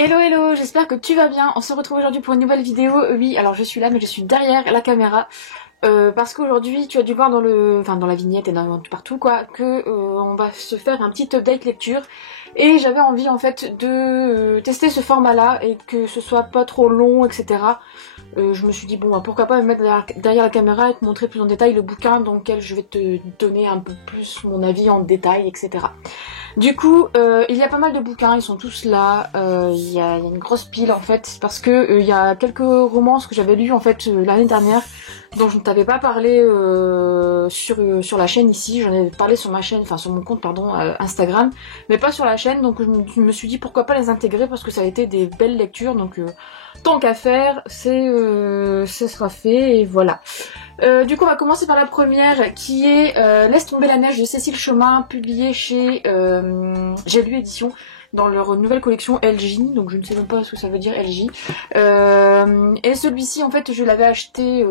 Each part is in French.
Hello hello, j'espère que tu vas bien. On se retrouve aujourd'hui pour une nouvelle vidéo. Oui, alors je suis là mais je suis derrière la caméra. Parce qu'aujourd'hui tu as dû voir dans la vignette et partout quoi, que on va se faire un petit update lecture. Et j'avais envie en fait de tester ce format là et que ce soit pas trop long, etc. Je me suis dit bon pourquoi pas me mettre derrière la caméra et te montrer plus en détail le bouquin dans lequel je vais te donner un peu plus mon avis en détail, etc. Du coup, il y a pas mal de bouquins, ils sont tous là, il y a une grosse pile en fait, parce que il y a quelques romances que j'avais lues en fait l'année dernière, dont je ne t'avais pas parlé sur la chaîne ici, j'en ai parlé sur ma chaîne, enfin sur mon compte pardon, Instagram, mais pas sur la chaîne, donc je me suis dit pourquoi pas les intégrer, parce que ça a été des belles lectures, donc tant qu'à faire, ce sera fait, et voilà. Du coup on va commencer par la première qui est Laisse tomber la neige de Cécile Chemin, publiée chez J'ai lu édition dans leur nouvelle collection LJ, donc je ne sais même pas ce que ça veut dire LJ. Et celui-ci en fait je l'avais acheté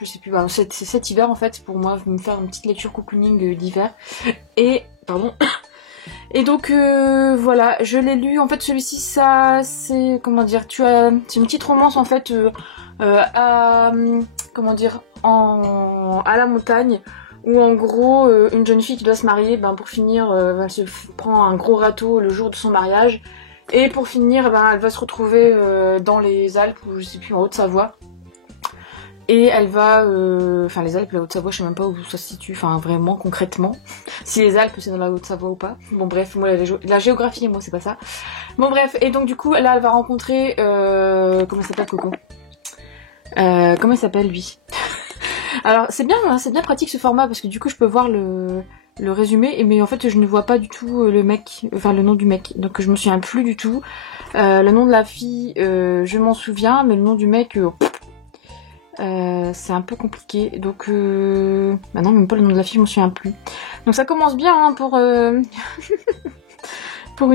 je sais plus, cet hiver en fait, pour moi me faire une petite lecture cocooning d'hiver. Et pardon. Et donc voilà, je l'ai lu. En fait celui-ci ça c'est comment dire, c'est une petite romance en fait comment dire, à la montagne, où en gros une jeune fille qui doit se marier, pour finir elle se prend un gros râteau le jour de son mariage, et pour finir elle va se retrouver dans les Alpes, ou je sais plus, en Haute-Savoie. Et elle va, enfin les Alpes, la Haute-Savoie, je sais même pas où ça se situe, enfin vraiment concrètement, si les Alpes c'est dans la Haute-Savoie ou pas. Bon bref, moi la géographie, moi c'est pas ça. Bon bref, et donc du coup là elle va rencontrer, comment il s'appelle Coco, comment il s'appelle lui. Alors c'est bien pratique ce format, parce que du coup je peux voir le résumé, mais en fait je ne vois pas du tout le mec, enfin le nom du mec, donc je me souviens plus du tout. Le nom de la fille, je m'en souviens, mais le nom du mec, c'est un peu compliqué, donc bah non, même pas le nom de la fille, je m'en souviens plus. Donc ça commence bien hein, pour pour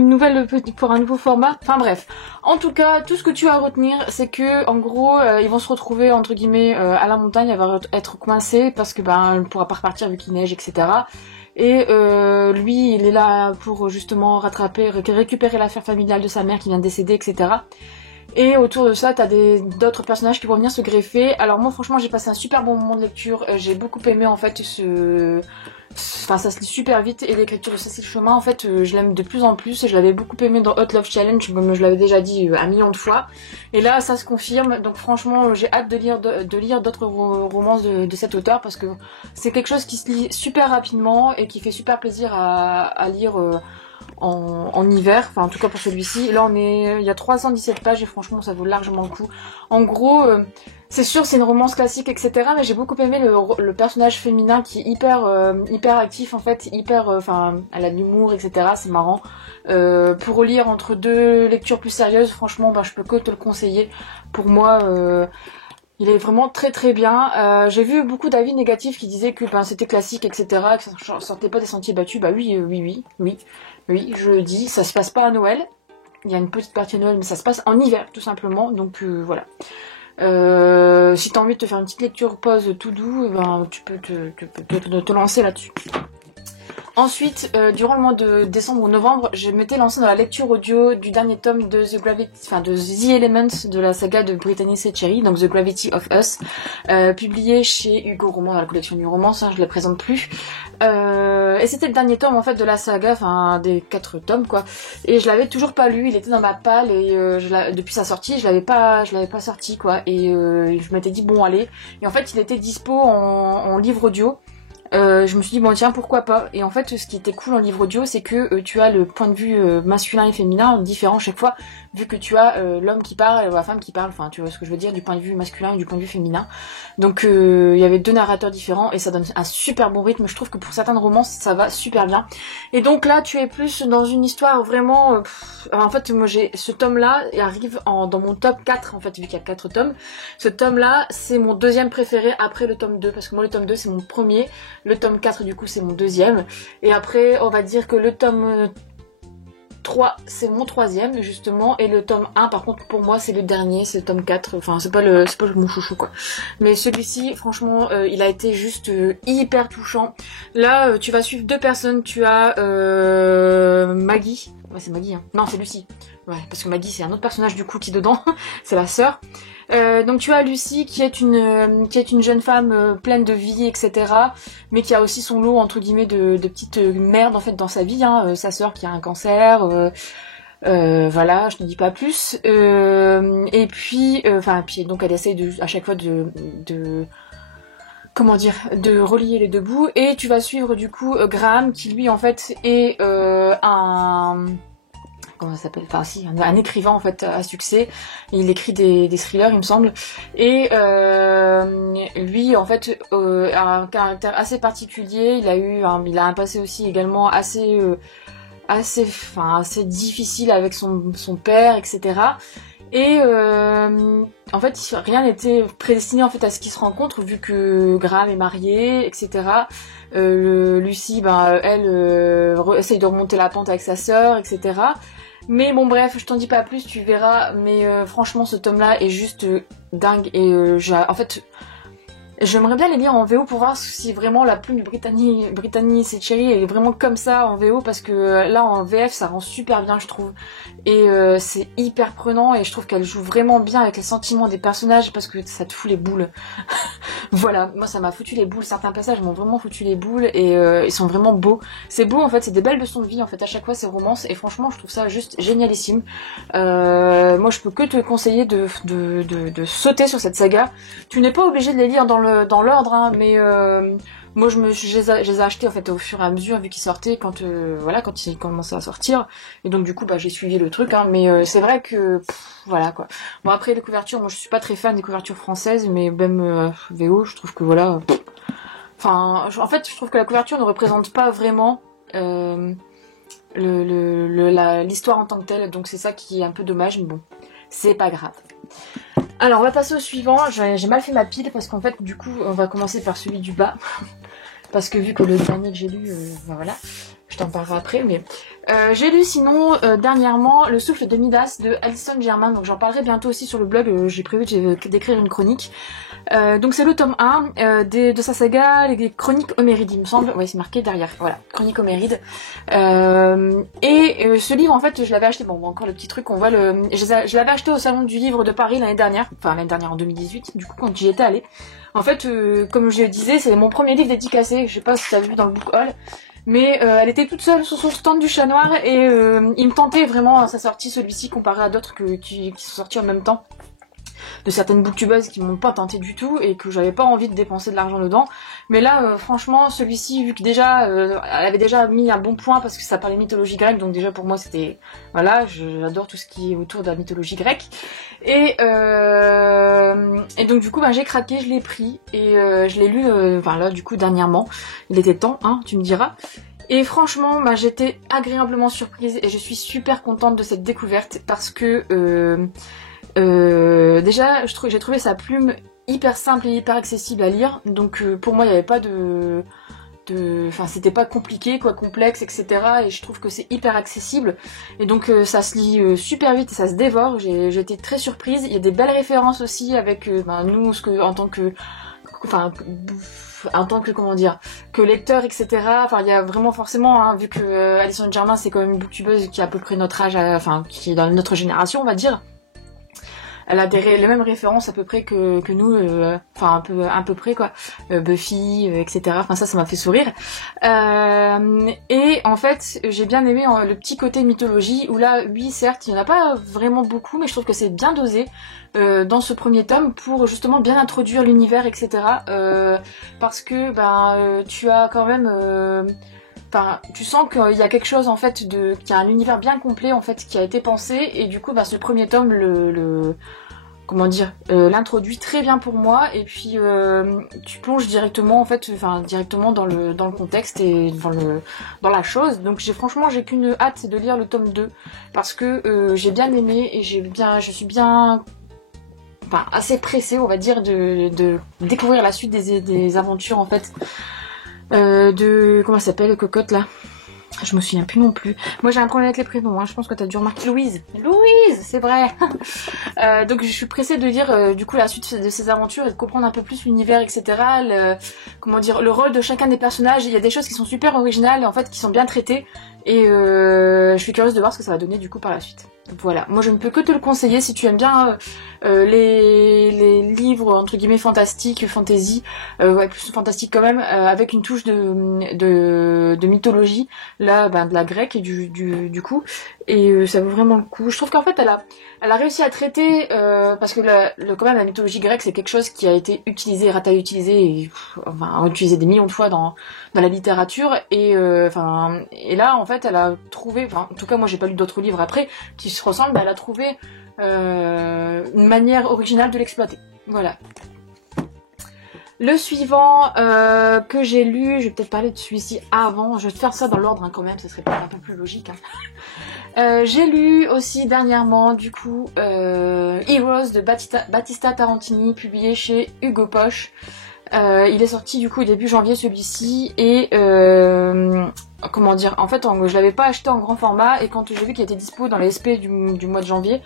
un nouveau format. Enfin bref, en tout cas tout ce que tu as à retenir, c'est que en gros ils vont se retrouver entre guillemets à la montagne, elle va être coincée parce que elle pourra pas repartir vu qu'il neige, etc. Et lui il est là pour justement récupérer l'affaire familiale de sa mère qui vient de décéder, etc. Et autour de ça, t'as d'autres personnages qui vont venir se greffer. Alors moi franchement j'ai passé un super bon moment de lecture, j'ai beaucoup aimé en fait Enfin ça se lit super vite, et l'écriture de Cécile Chemin en fait je l'aime de plus en plus. Je l'avais beaucoup aimé dans Hot Love Challenge, comme je l'avais déjà dit un million de fois. Et là ça se confirme, donc franchement j'ai hâte de lire d'autres romances de cet auteur, parce que c'est quelque chose qui se lit super rapidement et qui fait super plaisir à lire en hiver, enfin en tout cas pour celui-ci. Là il y a 317 pages et franchement ça vaut largement le coup. En gros, c'est sûr c'est une romance classique, etc. Mais j'ai beaucoup aimé le personnage féminin qui est hyper actif en fait, enfin elle a de l'humour, etc. C'est marrant. Pour lire entre deux lectures plus sérieuses, franchement je peux que te le conseiller. Pour moi il est vraiment très très bien. J'ai vu beaucoup d'avis négatifs qui disaient que c'était classique, etc. Que ça sortait pas des sentiers battus. Bah oui, je le dis, ça se passe pas à Noël. Il y a une petite partie à Noël, mais ça se passe en hiver, tout simplement. Donc voilà. Si t'as envie de te faire une petite lecture pause tout doux, tu peux te lancer là-dessus. Ensuite, durant le mois de décembre ou novembre, je m'étais lancée dans la lecture audio du dernier tome de The Elements de la saga de Brittany Setcheri, donc The Gravity of Us, publié chez Hugo Roman dans la collection du romance, je le présente plus. Et c'était le dernier tome en fait de la saga, enfin des 4 tomes quoi. Et je l'avais toujours pas lu, il était dans ma palle, et depuis sa sortie, je l'avais pas sorti quoi. Et je m'étais dit bon allez. Et en fait il était dispo en livre audio. Je me suis dit bon tiens pourquoi pas. Et en fait ce qui était cool en livre audio, c'est que tu as le point de vue masculin et féminin différent chaque fois, vu que tu as l'homme qui parle et la femme qui parle, enfin tu vois ce que je veux dire, du point de vue masculin et du point de vue féminin. Donc il y avait 2 narrateurs différents et ça donne un super bon rythme. Je trouve que pour certaines romances ça va super bien. Et donc là tu es plus dans une histoire vraiment en fait moi j'ai ce tome là, il arrive dans mon top 4 en fait, vu qu'il y a 4 tomes. Ce tome là c'est mon deuxième préféré après le tome 2, parce que moi le tome 2 c'est mon premier. Le tome 4 du coup c'est mon deuxième. Et après on va dire que le tome 3, c'est mon 3e justement, et le tome 1 par contre pour moi c'est le dernier, c'est le tome 4, enfin c'est pas mon chouchou quoi. Mais celui-ci franchement il a été juste hyper touchant. Là tu vas suivre 2 personnes, tu as Maggie, ouais c'est Maggie hein, non c'est Lucie, ouais parce que Maggie c'est un autre personnage du coup qui est dedans, c'est la sœur. Donc tu as Lucie qui est une jeune femme pleine de vie etc, mais qui a aussi son lot entre guillemets de petites merdes en fait dans sa vie hein. Sa sœur qui a un cancer, voilà je ne dis pas plus, et puis donc elle essaye à chaque fois de comment dire, de relier les deux bouts, et tu vas suivre du coup Graham qui lui en fait est comment ça s'appelle, enfin si, un écrivain en fait à succès. Il écrit des thrillers il me semble, et lui en fait a un caractère assez particulier. Il a un passé aussi également assez difficile avec son père etc. Et en fait rien n'était prédestiné en fait à ce qu'ils se rencontrent vu que Graham est marié etc. Lucie elle essaye de remonter la pente avec sa sœur etc. Mais bon bref, je t'en dis pas plus, tu verras, mais franchement ce tome là est juste dingue, et en fait j'aimerais bien les lire en VO pour voir si vraiment la plume de Brittany Seccheri est vraiment comme ça en VO, parce que là en VF ça rend super bien je trouve, et c'est hyper prenant, et je trouve qu'elle joue vraiment bien avec les sentiments des personnages parce que ça te fout les boules. Voilà, moi ça m'a foutu les boules, certains passages m'ont vraiment foutu les boules, et ils sont vraiment beaux. C'est beau en fait, c'est des belles leçons de vie en fait à chaque fois ces romances, et franchement je trouve ça juste génialissime. Moi je peux que te conseiller de sauter sur cette saga. Tu n'es pas obligé de les lire dans l'ordre hein, mais moi je les ai achetés en fait au fur et à mesure vu qu'ils sortaient quand ils commençaient à sortir, et donc du coup j'ai suivi le truc hein, mais c'est vrai que voilà quoi. Bon après les couvertures, moi je suis pas très fan des couvertures françaises, mais même VO je trouve que voilà, enfin en fait je trouve que la couverture ne représente pas vraiment l'histoire en tant que telle, donc c'est ça qui est un peu dommage, mais bon c'est pas grave. Alors on va passer au suivant. J'ai mal fait ma pile parce qu'en fait du coup on va commencer par celui du bas parce que vu que le dernier que j'ai lu, voilà, je t'en parlerai après, mais j'ai lu sinon dernièrement Le souffle de Midas de Alison Germain, donc j'en parlerai bientôt aussi sur le blog, j'ai prévu d'écrire une chronique. Donc c'est le tome 1 de sa saga, les Chroniques Homérides il me semble, ouais c'est marqué derrière, voilà, Chroniques Homérides. Ce livre en fait je l'avais acheté, bon encore le petit truc, on voit je l'avais acheté au salon du livre de Paris l'année dernière en 2018, du coup quand j'y étais allée. En fait comme je le disais, c'est mon premier livre dédicacé, je sais pas si tu as vu dans le book haul, mais elle était toute seule sur son stand du Chat Noir, et il me tentait vraiment à sa sortie celui-ci comparé à d'autres qui sont sortis en même temps, de certaines booktubeuses qui m'ont pas tenté du tout et que j'avais pas envie de dépenser de l'argent dedans. Mais là franchement celui-ci, vu que déjà elle avait déjà mis un bon point parce que ça parlait mythologie grecque, donc déjà pour moi c'était voilà, j'adore tout ce qui est autour de la mythologie grecque, et donc du coup j'ai craqué, je l'ai pris, et je l'ai lu là du coup dernièrement, il était temps hein, tu me diras. Et franchement j'étais agréablement surprise et je suis super contente de cette découverte parce que déjà j'ai trouvé sa plume hyper simple et hyper accessible à lire, donc pour moi il n'y avait pas c'était pas compliqué quoi, complexe etc, et je trouve que c'est hyper accessible, et donc ça se lit super vite et ça se dévore. J'ai été très surprise, il y a des belles références aussi avec nous en tant que comment dire, que lecteur etc, il y a vraiment forcément hein, vu que Alison Germain c'est quand même une booktubeuse qui a à peu près notre âge, qui est dans notre génération on va dire. Elle a les mêmes références à peu près que nous, à peu près quoi, Buffy, etc. Ça m'a fait sourire. Et en fait, j'ai bien aimé le petit côté mythologie où là, oui, certes, il n'y en a pas vraiment beaucoup, mais je trouve que c'est bien dosé dans ce premier tome pour justement bien introduire l'univers, etc. Parce que tu as quand même tu sens qu'il y a quelque chose en fait qu'il y a un univers bien complet en fait qui a été pensé, et du coup ce premier tome l'introduit très bien pour moi, et puis tu plonges directement en fait directement dans le contexte et dans la chose. Donc j'ai qu'une hâte de lire le tome 2 parce que j'ai bien aimé et je suis bien assez pressée on va dire de découvrir la suite des aventures en fait de comment elle s'appelle, cocotte là, Je me souviens plus non plus. Moi j'ai un problème avec les prénoms, hein. Je pense que t'as dû remarquer. Louise, c'est vrai. Donc je suis pressée de dire du coup la suite de ces aventures et de comprendre un peu plus l'univers, etc. Comment dire, le rôle de chacun des personnages. Il y a des choses qui sont super originales, en fait, qui sont bien traitées. Et je suis curieuse de voir ce que ça va donner du coup par la suite. Voilà, moi je ne peux que te le conseiller si tu aimes bien les livres entre guillemets fantastiques, fantasy, ouais, plus fantastique quand même, avec une touche de mythologie, là de la grecque et du coup, et ça vaut vraiment le coup. Je trouve qu'en fait elle a réussi à traiter, parce que quand même la mythologie grecque c'est quelque chose qui a été utilisé, réutilisé, et enfin utilisé des millions de fois dans la littérature, et là en fait elle a trouvé, enfin en tout cas moi j'ai pas lu d'autres livres après qui se ressemblent, elle a trouvé une manière originale de l'exploiter. Voilà. Le suivant que j'ai lu, je vais peut-être parler de celui-ci avant, je vais te faire ça dans l'ordre hein, quand même, ça serait peut-être un peu plus logique. Hein. J'ai lu aussi dernièrement du coup Heroes de Battista Tarantini, publié chez Hugo Poche. Il est sorti du coup début janvier celui-ci, et comment dire, en fait je l'avais pas acheté en grand format, et quand j'ai vu qu'il était dispo dans les SP du mois de janvier,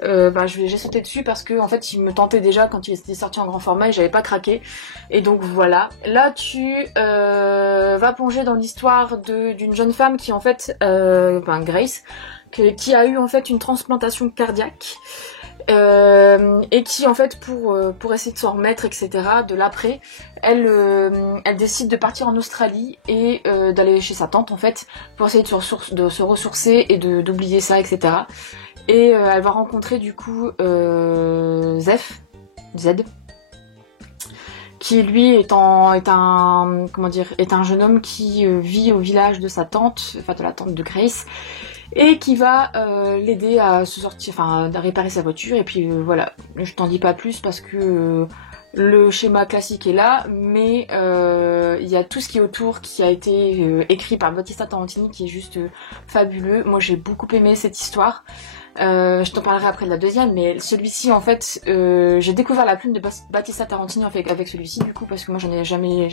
j'ai sauté dessus parce que en fait il me tentait déjà quand il était sorti en grand format et j'avais pas craqué, et donc voilà. Là tu vas plonger dans l'histoire d'une jeune femme qui en fait Grace, qui a eu en fait une transplantation cardiaque. Et qui en fait pour essayer de s'en remettre, etc., de l'après, elle décide de partir en Australie et d'aller chez sa tante en fait pour essayer de se ressourcer et d'oublier ça, etc. Et elle va rencontrer du coup Z, qui lui est un jeune homme qui vit au village de sa tante, enfin de la tante de Grace, et qui va l'aider à se sortir, enfin à réparer sa voiture, et puis voilà, je t'en dis pas plus parce que le schéma classique est là, mais il y a tout ce qui est autour qui a été écrit par Battista Tarantini qui est juste fabuleux. Moi j'ai beaucoup aimé cette histoire. Je t'en parlerai après de la deuxième, mais celui-ci en fait, j'ai découvert la plume de Battista Tarantini avec celui-ci du coup, parce que moi j'en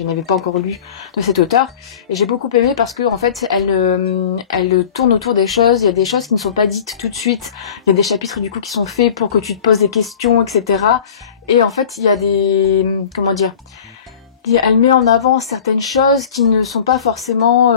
avais pas encore lu de cet auteur, et j'ai beaucoup aimé parce que en fait elle tourne autour des choses. Il y a des choses qui ne sont pas dites tout de suite, il y a des chapitres du coup qui sont faits pour que tu te poses des questions, etc. Et en fait il y a elle met en avant certaines choses qui ne sont pas forcément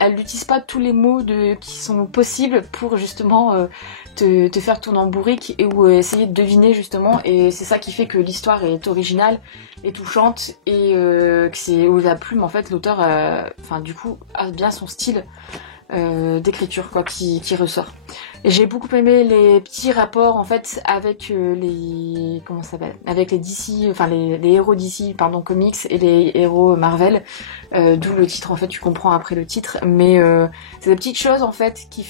elle n'utilise pas tous les mots qui sont possibles pour justement te faire tourner en bourrique ou essayer de deviner justement, et c'est ça qui fait que l'histoire est originale et touchante, et que c'est où la plume en fait l'auteur du coup a bien son style d'écriture quoi qui ressort. Et j'ai beaucoup aimé les petits rapports en fait avec avec les DC, enfin les héros DC comics et les héros Marvel, d'où le titre en fait, tu comprends après le titre, mais c'est des petites choses en fait qui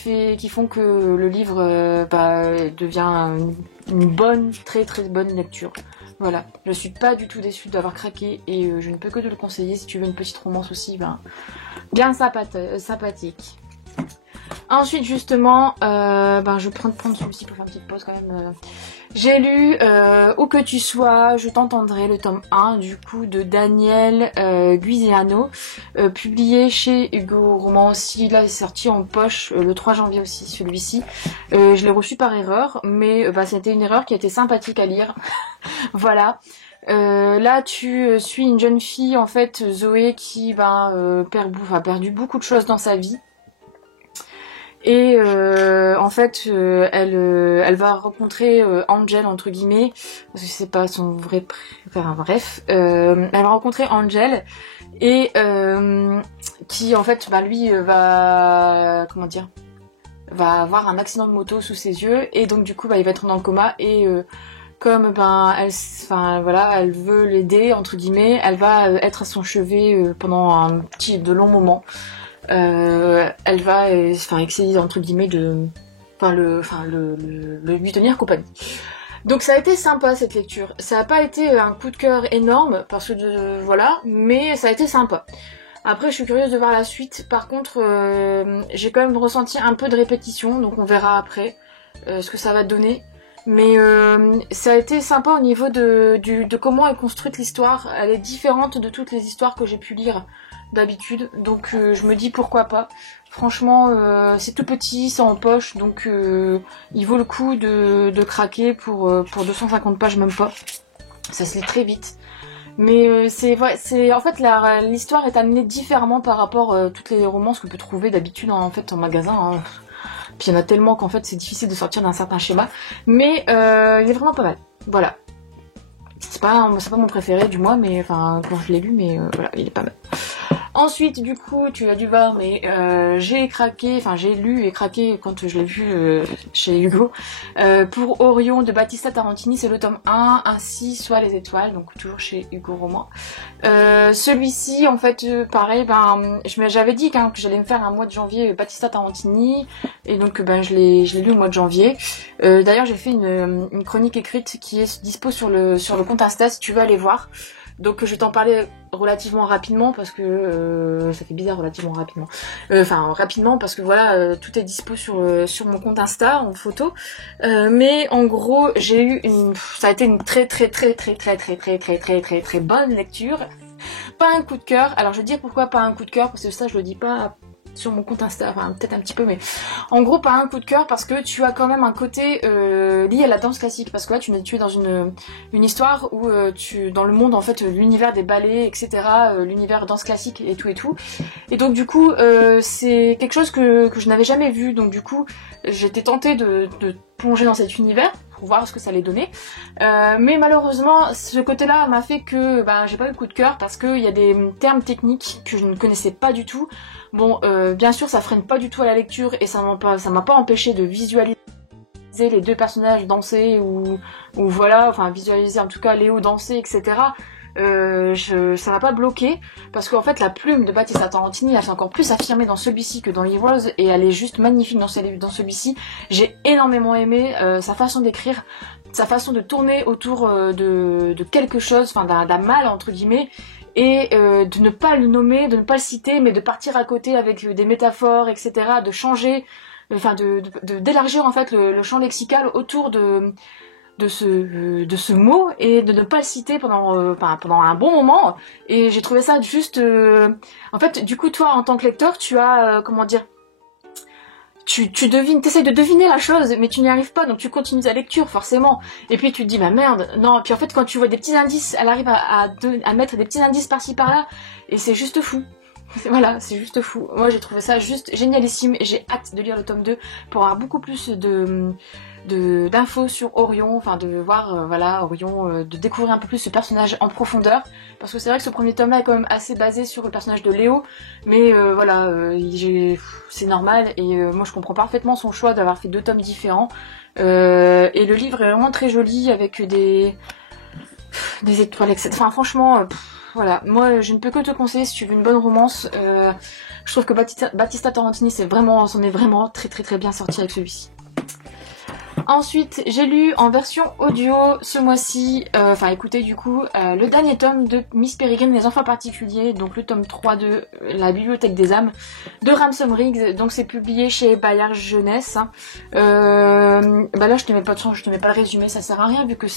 font que le livre devient une bonne, très très bonne lecture. Voilà, je suis pas du tout déçue d'avoir craqué, et je ne peux que te le conseiller si tu veux une petite romance aussi bien sympathique. Ensuite justement, je vais prendre celui-ci pour faire une petite pause quand même. J'ai lu Où que tu sois, je t'entendrai, le tome 1 du coup de Daniel Guiziano, publié chez Hugo Roman aussi. Là c'est sorti en poche le 3 janvier aussi celui-ci. Je l'ai reçu par erreur, mais c'était une erreur qui a été sympathique à lire. Voilà. Là tu suis une jeune fille en fait, Zoé, qui perdu beaucoup de choses dans sa vie. Et en fait, elle va rencontrer Angel entre guillemets, parce que c'est pas son vrai bref. Elle va rencontrer Angel, et qui en fait, lui va avoir un accident de moto sous ses yeux, et donc du coup, il va être dans le coma, et comme elle veut l'aider entre guillemets, elle va être à son chevet pendant de longs moments. Elle va essayer entre guillemets de lui tenir compagnie. Donc ça a été sympa cette lecture. Ça n'a pas été un coup de cœur énorme parce que mais ça a été sympa. Après je suis curieuse de voir la suite. Par contre j'ai quand même ressenti un peu de répétition, donc on verra après ce que ça va donner. Mais ça a été sympa au niveau de comment est construite l'histoire. Elle est différente de toutes les histoires que j'ai pu lire d'habitude, donc je me dis pourquoi pas. Franchement, c'est tout petit, c'est en poche, donc il vaut le coup de craquer pour 250 pages, même pas. Ça se lit très vite. Mais en fait l'histoire est amenée différemment par rapport à toutes les romances qu'on peut trouver d'habitude en magasin. Hein. Puis il y en a tellement qu'en fait c'est difficile de sortir d'un certain schéma. Mais il est vraiment pas mal. Voilà. C'est pas mon préféré du mois, mais enfin quand je l'ai lu, mais voilà, il est pas mal. Ensuite, du coup, tu as dû voir, mais j'ai lu et craqué quand je l'ai vu chez Hugo. Pour Orion de Battista Tarantini, c'est le tome 1, ainsi soit les étoiles, donc toujours chez Hugo Roman. Celui-ci, en fait, pareil, j'avais dit que j'allais me faire un mois de janvier Battista Tarantini, et donc je l'ai lu au mois de janvier. D'ailleurs, j'ai fait une chronique écrite qui est dispo sur le compte Insta si tu veux aller voir. Donc je vais t'en parler relativement rapidement parce que ça fait bizarre relativement rapidement. Rapidement parce que voilà, tout est dispo sur mon compte Insta en photo. Mais en gros, ça a été une très bonne lecture. Pas un coup de cœur. Alors je vais dire pourquoi pas un coup de cœur, parce que ça je le dis pas sur mon compte Insta, enfin peut-être un petit peu, mais en gros pas un coup de cœur parce que tu as quand même un côté lié à la danse classique, parce que là tu es dans une histoire où dans le monde en fait l'univers des ballets, etc., l'univers danse classique et tout, et donc du coup c'est quelque chose que je n'avais jamais vu, donc du coup j'étais tentée de plonger dans cet univers pour voir ce que ça allait donner, mais malheureusement ce côté-là m'a fait que j'ai pas eu le coup de cœur parce qu'il y a des termes techniques que je ne connaissais pas du tout. Bon, bien sûr ça freine pas du tout à la lecture et ça m'a pas empêché de visualiser les deux personnages danser ou voilà, enfin visualiser en tout cas Léo danser, etc. Ça m'a pas bloqué parce qu'en fait la plume de Battista Tarantini elle s'est encore plus affirmée dans celui-ci que dans Heroes et elle est juste magnifique dans celui-ci. J'ai énormément aimé sa façon d'écrire, sa façon de tourner autour de quelque chose, enfin d'un mal entre guillemets, et de ne pas le nommer, de ne pas le citer, mais de partir à côté avec des métaphores, etc., de changer, d'élargir en fait le champ lexical autour de ce mot et de ne pas le citer pendant un bon moment. Et j'ai trouvé ça juste en fait du coup toi en tant que lecteur tu as tu t'essayes de deviner la chose mais tu n'y arrives pas, donc tu continues ta lecture forcément, et puis tu te dis merde non, puis en fait quand tu vois des petits indices elle arrive à mettre des petits indices par-ci par-là et c'est juste fou. Voilà, c'est juste fou. Moi j'ai trouvé ça juste génialissime et j'ai hâte de lire le tome 2 pour avoir beaucoup plus d'infos sur Orion, enfin de voir Orion, de découvrir un peu plus ce personnage en profondeur, parce que c'est vrai que ce premier tome là est quand même assez basé sur le personnage de Léo, mais c'est normal et moi je comprends parfaitement son choix d'avoir fait 2 tomes différents, et le livre est vraiment très joli avec des étoiles, etc. Enfin franchement voilà, moi je ne peux que te conseiller si tu veux une bonne romance. Je trouve que Battista Tarantini s'en est vraiment très bien sorti avec celui-ci. Ensuite, j'ai lu en version audio ce mois-ci, écoutez du coup, le dernier tome de Miss Peregrine, les enfants particuliers, donc le tome 3 de La Bibliothèque des âmes de Ransom Riggs, donc c'est publié chez Bayard Jeunesse. Hein. Là je te mets pas le résumé, ça sert à rien vu que je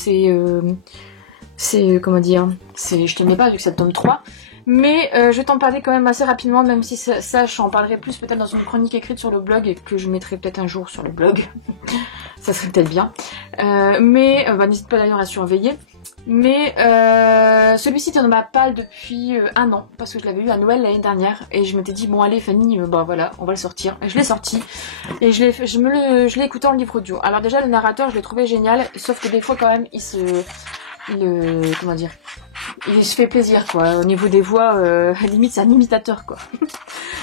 te mets pas vu que c'est le tome 3. Mais je vais t'en parler quand même assez rapidement, même si ça j'en parlerai plus peut-être dans une chronique écrite sur le blog, et que je mettrai peut-être un jour sur le blog. Ça serait peut-être bien. N'hésite pas d'ailleurs à surveiller. Mais celui-ci tu n'en as pas depuis 1 an, parce que je l'avais eu à Noël l'année dernière, et je m'étais dit bon allez Fanny, voilà, on va le sortir. Et je l'ai sorti, et je l'ai écouté en livre audio. Alors déjà le narrateur je l'ai trouvé génial, sauf que des fois quand même il se fait plaisir quoi, au niveau des voix, limite c'est un imitateur quoi.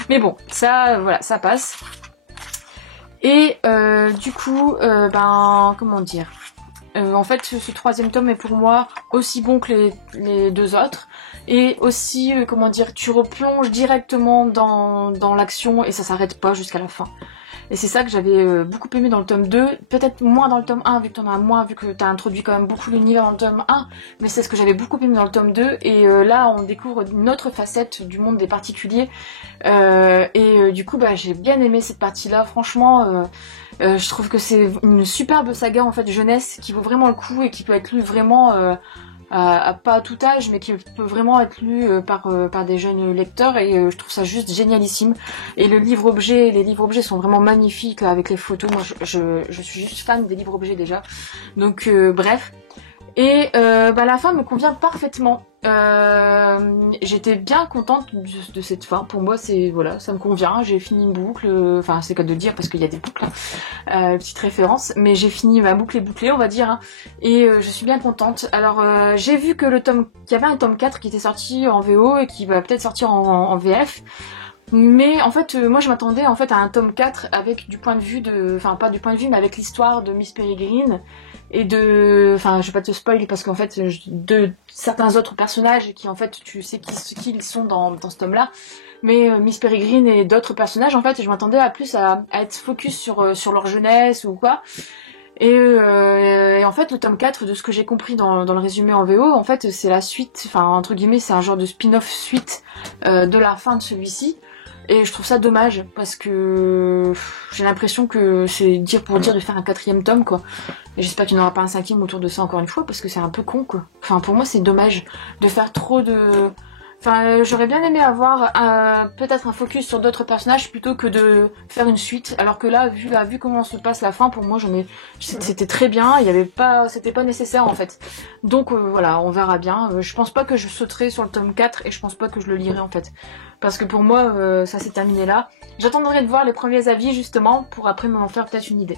Mais bon, ça voilà, ça passe. Et du coup, en fait ce 3e tome est pour moi aussi bon que les 2 autres, et aussi tu replonges directement dans l'action et ça s'arrête pas jusqu'à la fin. Et c'est ça que j'avais beaucoup aimé dans le tome 2, peut-être moins dans le tome 1 vu que t'en as moins, vu que t'as introduit quand même beaucoup l'univers dans le tome 1, mais c'est ce que j'avais beaucoup aimé dans le tome 2, et là on découvre une autre facette du monde des particuliers, du coup j'ai bien aimé cette partie là, franchement Je trouve que c'est une superbe saga en fait jeunesse qui vaut vraiment le coup et qui peut être lue vraiment pas à tout âge, mais qui peut vraiment être lu par des jeunes lecteurs, et je trouve ça juste génialissime. Et les livres-objets sont vraiment magnifiques là, avec les photos. Moi, je suis juste fan des livres-objets déjà. Donc bref. Et la fin me convient parfaitement. J'étais bien contente de cette fin. Pour moi, ça me convient. J'ai fini une boucle. Enfin, c'est le cas de le dire parce qu'il y a des boucles. Petite référence. Mais j'ai fini ma boucle est bouclée, on va dire. Hein, et je suis bien contente. Alors, j'ai vu que qu'il y avait un tome 4 qui était sorti en VO et qui va peut-être sortir en VF. Mais en fait, moi je m'attendais en fait à un tome 4 avec du point de vue enfin pas du point de vue, mais avec l'histoire de Miss Peregrine et enfin je vais pas te spoil parce qu'en fait de certains autres personnages qui en fait tu sais qui ils sont dans ce tome-là, mais Miss Peregrine et d'autres personnages en fait, je m'attendais à plus à être focus sur leur jeunesse ou quoi. Et en fait, le tome 4, de ce que j'ai compris dans le résumé en VO, en fait, c'est la suite, enfin, entre guillemets, c'est un genre de spin-off suite de la fin de celui-ci. Et je trouve ça dommage, parce que j'ai l'impression que c'est dire pour dire de faire un 4e tome, quoi. Et j'espère qu'il n'y en aura pas un 5e autour de ça encore une fois, parce que c'est un peu con, quoi. Enfin, pour moi, c'est dommage de faire trop de... Enfin, j'aurais bien aimé avoir peut-être un focus sur d'autres personnages plutôt que de faire une suite. Alors que là, vu comment se passe la fin, pour moi, c'était très bien. C'était pas nécessaire en fait. Donc voilà, on verra bien. Je pense pas que je sauterai sur le tome 4 et je pense pas que je le lirai en fait. Parce que pour moi, ça s'est terminé là. J'attendrai de voir les premiers avis justement pour après m'en faire peut-être une idée.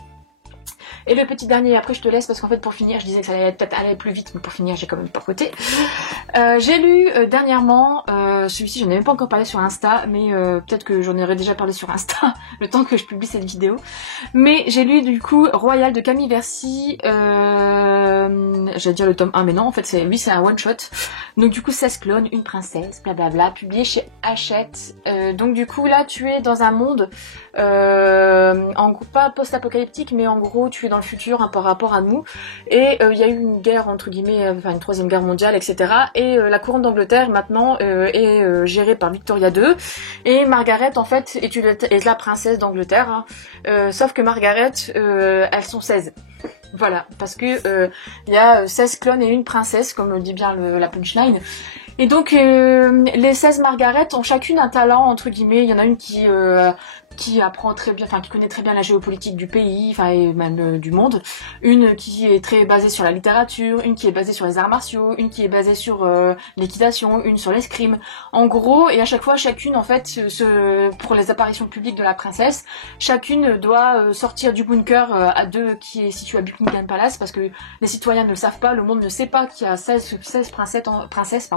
Et le petit dernier, après je te laisse parce qu'en fait pour finir, je disais que ça allait peut-être aller plus vite, mais pour finir j'ai quand même pas côté. J'ai lu dernièrement, celui-ci j'en ai même pas encore parlé sur Insta, mais peut-être que j'en aurais déjà parlé sur Insta le temps que je publie cette vidéo. Mais j'ai lu du coup Royal de Camille Versio, j'allais dire le tome 1, mais non en fait c'est un one shot. Donc du coup 16 clones, une princesse, blablabla, publié chez Hachette. Donc du coup là tu es dans un monde en gros pas post-apocalyptique, mais en gros tu es dans le futur par rapport à nous, et il y a eu une guerre entre guillemets, enfin une 3e guerre mondiale, etc. Et la couronne d'Angleterre maintenant est gérée par Victoria II, et Margaret en fait est la princesse d'Angleterre, hein. Sauf que Margaret elles sont 16. Voilà, parce que il y a 16 clones et une princesse, comme le dit bien la punchline. Et donc les 16 Margaret ont chacune un talent entre guillemets. Il y en a une qui apprend très bien, enfin qui connaît très bien la géopolitique du pays, enfin et même du monde, une qui est très basée sur la littérature, une qui est basée sur les arts martiaux, une qui est basée sur l'équitation, une sur l'escrime. En gros, et à chaque fois chacune en fait pour les apparitions publiques de la princesse, chacune doit sortir du bunker à 2 qui est situé à Buckingham Palace, parce que les citoyens ne le savent pas, le monde ne sait pas qu'il y a 16 princesses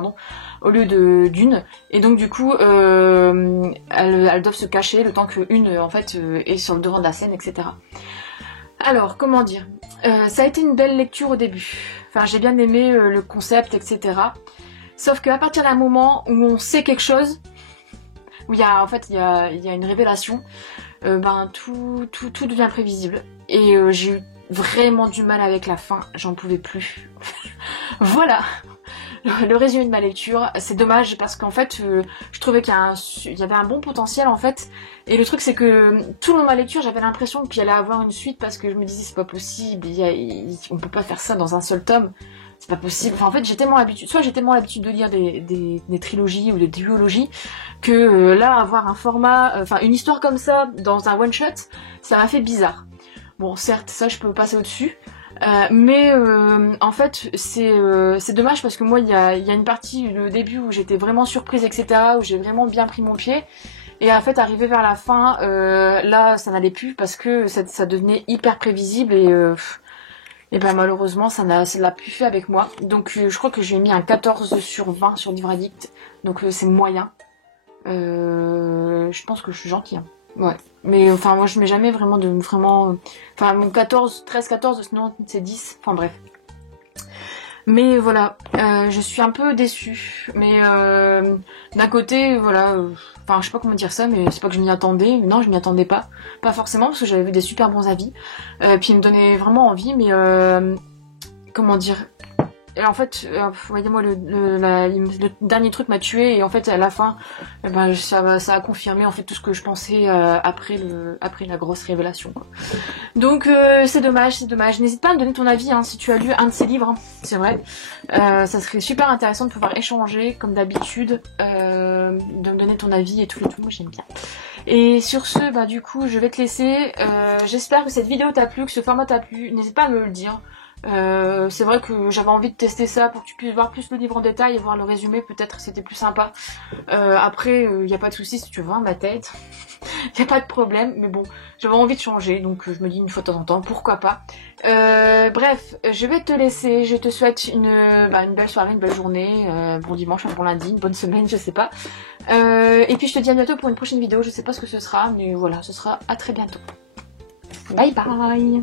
au lieu d'une, et donc du coup elles doivent se cacher le temps que une en fait est sur le devant de la scène, etc. Alors comment dire, ça a été une belle lecture au début, enfin j'ai bien aimé le concept, etc. Sauf qu'à partir d'un moment où on sait quelque chose, où il y a une révélation, tout devient prévisible, et j'ai eu vraiment du mal avec la fin, j'en pouvais plus. Voilà le résumé de ma lecture. C'est dommage parce qu'en fait je trouvais qu'il y avait un bon potentiel en fait, et le truc c'est que tout le long de ma lecture j'avais l'impression qu'il allait avoir une suite, parce que je me disais c'est pas possible, on peut pas faire ça dans un seul tome, c'est pas possible. Enfin en fait j'ai tellement l'habitude de lire des trilogies ou des duologies que là avoir un format, une histoire comme ça dans un one shot, ça m'a fait bizarre. Bon certes ça je peux passer au-dessus, mais en fait c'est dommage parce que moi il y a une partie, le début, où j'étais vraiment surprise, etc., où j'ai vraiment bien pris mon pied, et en fait arrivé vers la fin là ça n'allait plus parce que ça devenait hyper prévisible, et ben malheureusement ça l'a plus fait avec moi. Donc je crois que j'ai mis un 14/20 sur Livre Addict, donc c'est moyen. Je pense que je suis gentille, hein. Ouais, mais enfin moi je mets jamais vraiment enfin mon 13-14, sinon c'est 10, enfin bref. Mais voilà, je suis un peu déçue, mais d'un côté voilà, je sais pas comment dire ça, mais c'est pas que je m'y attendais, non je m'y attendais pas forcément, parce que j'avais vu des super bons avis, puis il me donnait vraiment envie, mais comment dire, et en fait, voyez-moi, le dernier truc m'a tué et en fait à la fin, ben, ça a confirmé en fait tout ce que je pensais après la grosse révélation, quoi. Donc c'est dommage, c'est dommage. N'hésite pas à me donner ton avis hein, si tu as lu un de ces livres, hein, c'est vrai. Ça serait super intéressant de pouvoir échanger comme d'habitude, de me donner ton avis et tout, moi j'aime bien. Et sur ce, bah du coup je vais te laisser. J'espère que cette vidéo t'a plu, que ce format t'a plu. N'hésite pas à me le dire. C'est vrai que j'avais envie de tester ça pour que tu puisses voir plus le livre en détail et voir le résumé, peut-être c'était plus sympa. Après, y a pas de souci si tu veux voir ma tête. Y a pas de problème, mais bon, j'avais envie de changer, donc je me dis une fois de temps en temps, pourquoi pas. Bref, je vais te laisser, je te souhaite une belle soirée, une belle journée, bon dimanche, un bon lundi, une bonne semaine, je sais pas. Et puis je te dis à bientôt pour une prochaine vidéo, je sais pas ce que ce sera, mais voilà, ce sera à très bientôt. Bye bye.